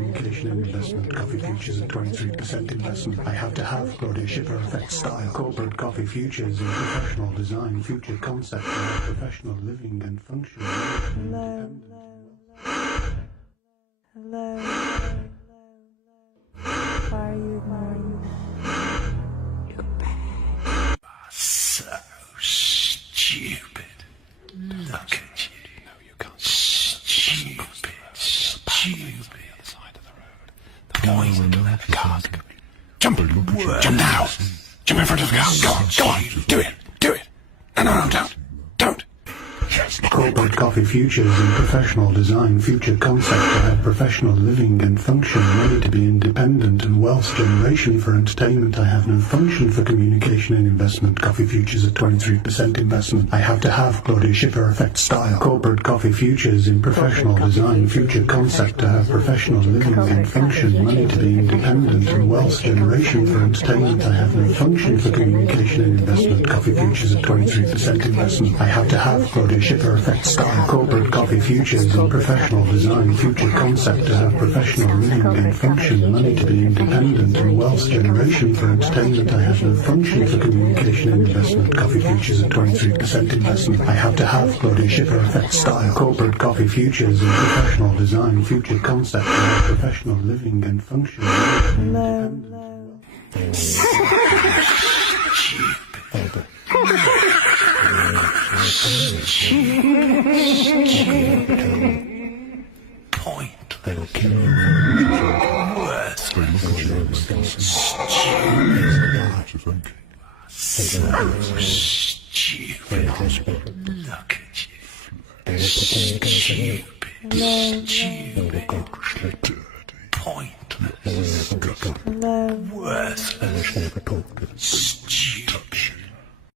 Communication and investment coffee futures at 23% investment. I have to have Claudia Schiffer effect style. Corporate coffee futures in professional design, future concept, professional living and function. Hello. Hello. Why are you ignoring me? You're bad. So stupid. Look at you. No, you can't. Stupid. Jump now! Jump in front of the car! Go on! Do it! No, don't! Corporate coffee futures in professional design, future concept to have professional living and function, money to be independent and wealth generation for entertainment. I have no function for communication and investment. Coffee futures at 23% investment. I have to have Claudia Schiffer effect style. Corporate coffee futures in professional design, future concept to have professional living and function, money to be independent and wealth generation for entertainment. I have no function for communication and investment. Coffee futures at 23% investment. I have to have Claudia Schiffer effect style. Corporate coffee futures in professional design, future concept to have professional living and function, money to be independent and wealth generation for entertainment. I have no function for communication and investment. Coffee futures at 23% investment. I have to have Claudia Schiffer effect style. Corporate coffee futures in professional design, future concept to have professional living and function. Hello. Pointless. Worthless. Stupid.